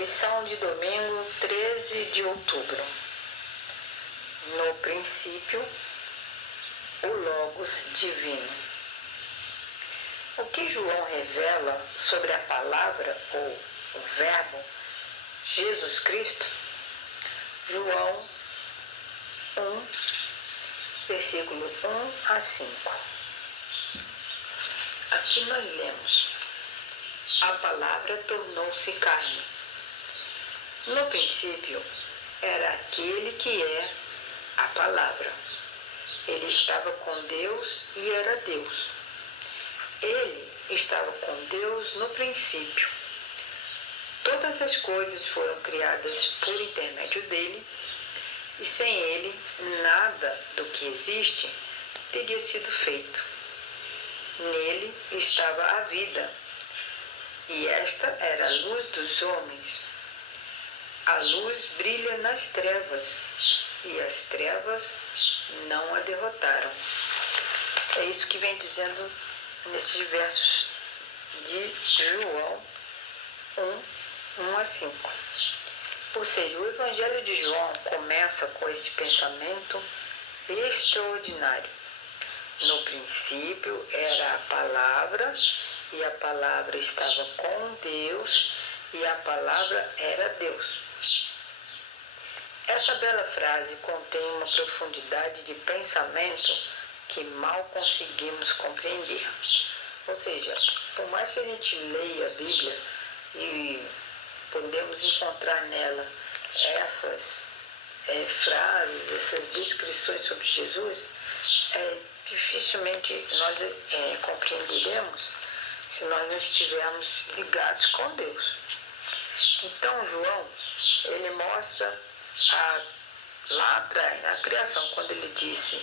Lição de domingo, 13 de outubro. No princípio, o Logos divino. O que João revela sobre a palavra ou o verbo Jesus Cristo? João 1, versículo 1 a 5. Aqui nós lemos: a palavra tornou-se carne. No princípio era aquele que é a palavra. Ele estava com Deus e era Deus. Ele estava com Deus no princípio. Todas as coisas foram criadas por intermédio dele, e sem ele nada do que existe teria sido feito. Nele estava a vida, e esta era a luz dos homens. A luz brilha nas trevas, e as trevas não a derrotaram. É isso que vem dizendo nesses versos de João 1 a 5. Ou seja, o Evangelho de João começa com este pensamento extraordinário. No princípio era a palavra, e a palavra estava com Deus, e a palavra era Deus. Essa bela frase contém uma profundidade de pensamento que mal conseguimos compreender. Ou seja, por mais que a gente leia a Bíblia e podemos encontrar nela essas frases, essas descrições sobre Jesus, dificilmente nós compreenderemos se nós não estivermos ligados com Deus. Então João, ele mostra lá atrás, na criação, quando ele disse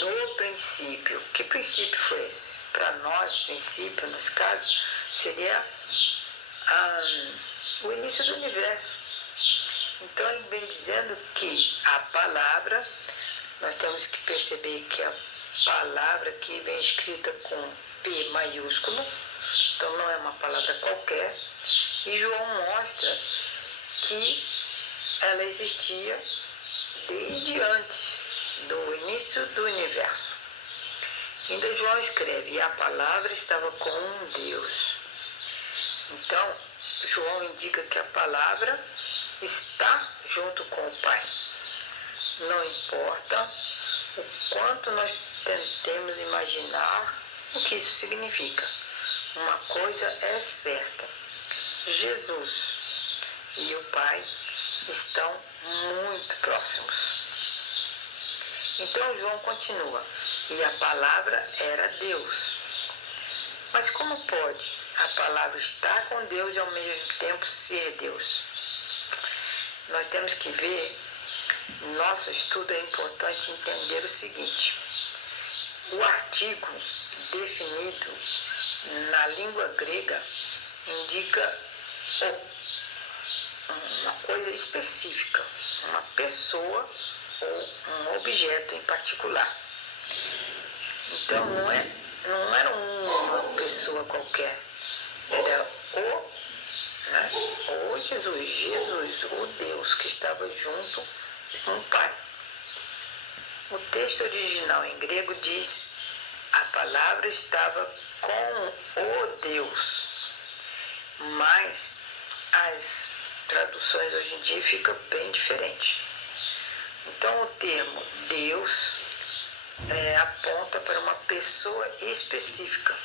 no princípio. Que princípio foi esse? Para nós, princípio, nesse caso, seria o início do universo. Então ele vem dizendo que a palavra, nós temos que perceber que a palavra aqui vem escrita com P maiúsculo, então não é uma palavra qualquer, e João mostra que ela existia desde antes do início do universo. Ainda João escreve: e a palavra estava com Deus. Então, João indica que a palavra está junto com o Pai. Não importa o quanto nós tentemos imaginar o que isso significa. Uma coisa é certa: Jesus e o Pai estão muito próximos. Então João continua: e a palavra era Deus. Mas como pode a palavra estar com Deus e ao mesmo tempo ser Deus? Nós temos que ver, no nosso estudo é importante entender o seguinte: o artigo definido na língua grega indica uma coisa específica, uma pessoa ou um objeto em particular. Então não era uma pessoa qualquer, era o Jesus, o Deus que estava junto com o Pai. O texto original em grego diz: a palavra estava com o Deus, mas as traduções hoje em dia ficam bem diferentes. Então o termo Deus aponta para uma pessoa específica.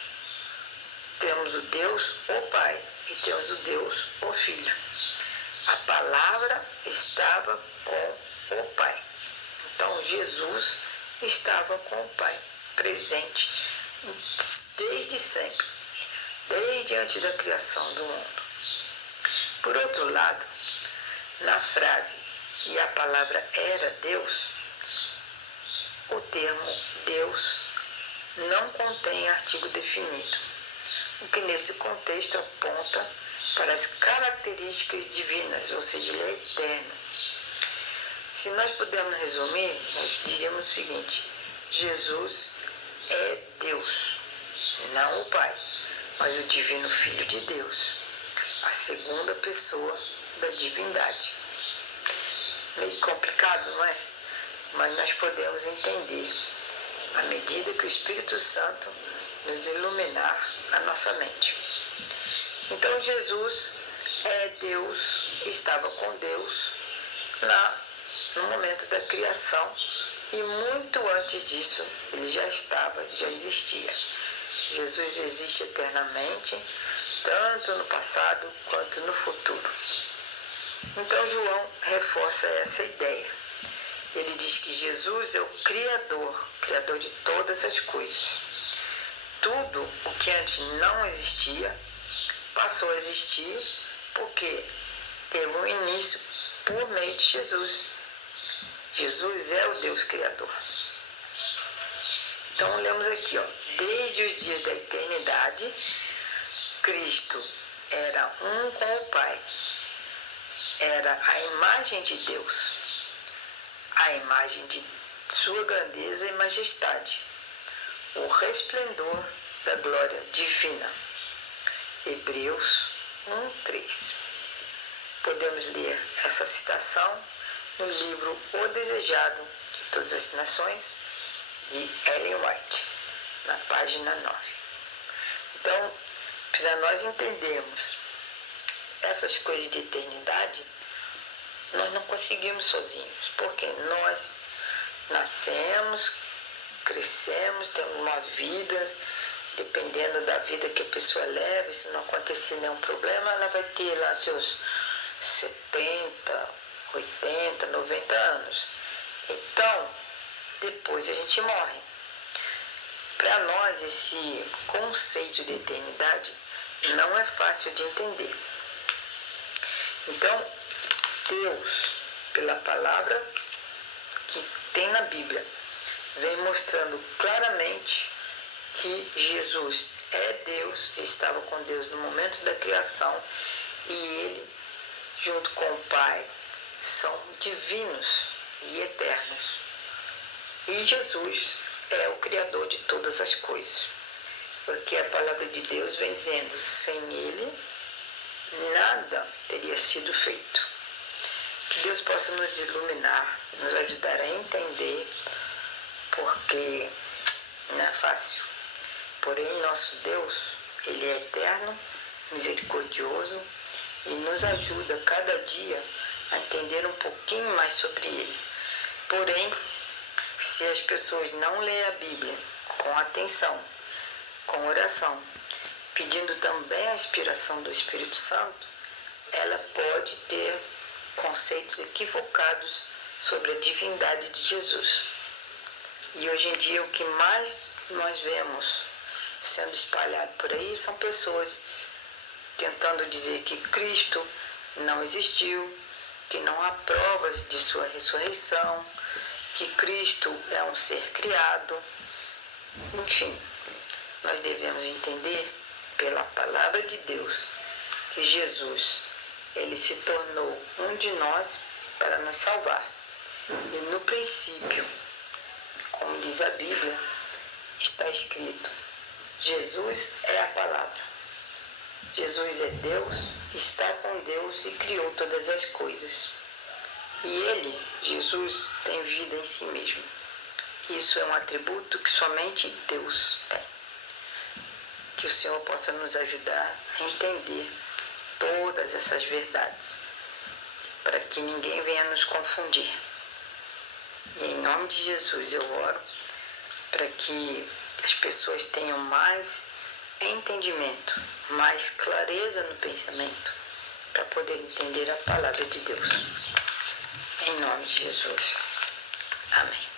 Temos o Deus, o Pai, e temos o Deus, o Filho. A palavra estava com o Pai. Então Jesus estava com o Pai, presente desde sempre, desde antes da criação do mundo. Por outro lado, na frase "e a palavra era Deus", o termo Deus não contém artigo definido, o que nesse contexto aponta para as características divinas, ou seja, ele é eterno. Se nós pudermos resumir, nós diríamos o seguinte: Jesus é Deus, não o Pai, mas o divino Filho de Deus. a segunda pessoa da divindade. Meio complicado, não é? Mas nós podemos entender à medida que o Espírito Santo nos iluminar a nossa mente. Então Jesus é Deus, estava com Deus no momento da criação, e muito antes disso ele já existia. Jesus existe eternamente, tanto no passado quanto no futuro. Então João reforça essa ideia. Ele diz que Jesus é o Criador de todas as coisas. Tudo o que antes não existia passou a existir porque teve um início por meio de Jesus. Jesus é o Deus Criador. Então lemos aqui, desde os dias da eternidade, Cristo era um com o Pai. Era a imagem de Deus, a imagem de sua grandeza e majestade, o resplendor da glória divina. Hebreus 1:3. Podemos ler essa citação no livro O Desejado de Todas as Nações, de Ellen White, na página 9. Então, para nós entendermos essas coisas de eternidade, nós não conseguimos sozinhos, porque nós nascemos, crescemos, temos uma vida, dependendo da vida que a pessoa leva, se não acontecer nenhum problema, ela vai ter lá seus 70, 80, 90 anos. Então, depois a gente morre. Para nós, esse conceito de eternidade não é fácil de entender. Então, Deus, pela palavra que tem na Bíblia, vem mostrando claramente que Jesus é Deus, estava com Deus no momento da criação, e ele, junto com o Pai, são divinos e eternos. E Jesus é o Criador de todas as coisas, porque a palavra de Deus vem dizendo, sem ele, nada teria sido feito. Que Deus possa nos iluminar, nos ajudar a entender, porque não é fácil. Porém, nosso Deus, ele é eterno, misericordioso e nos ajuda cada dia a entender um pouquinho mais sobre ele. Porém, se as pessoas não lerem a Bíblia com atenção, com oração, pedindo também a inspiração do Espírito Santo, ela pode ter conceitos equivocados sobre a divindade de Jesus. E hoje em dia o que mais nós vemos sendo espalhado por aí são pessoas tentando dizer que Cristo não existiu, que não há provas de sua ressurreição, que Cristo é um ser criado. Enfim, nós devemos entender pela palavra de Deus que Jesus, ele se tornou um de nós para nos salvar. E no princípio, como diz a Bíblia, está escrito, Jesus é a palavra. Jesus é Deus, está com Deus e criou todas as coisas. E ele, Jesus, tem vida em si mesmo. Isso é um atributo que somente Deus tem. Que o Senhor possa nos ajudar a entender todas essas verdades, para que ninguém venha nos confundir. E em nome de Jesus eu oro para que as pessoas tenham mais entendimento, mais clareza no pensamento, para poder entender a palavra de Deus. Em nome de Jesus. Amém.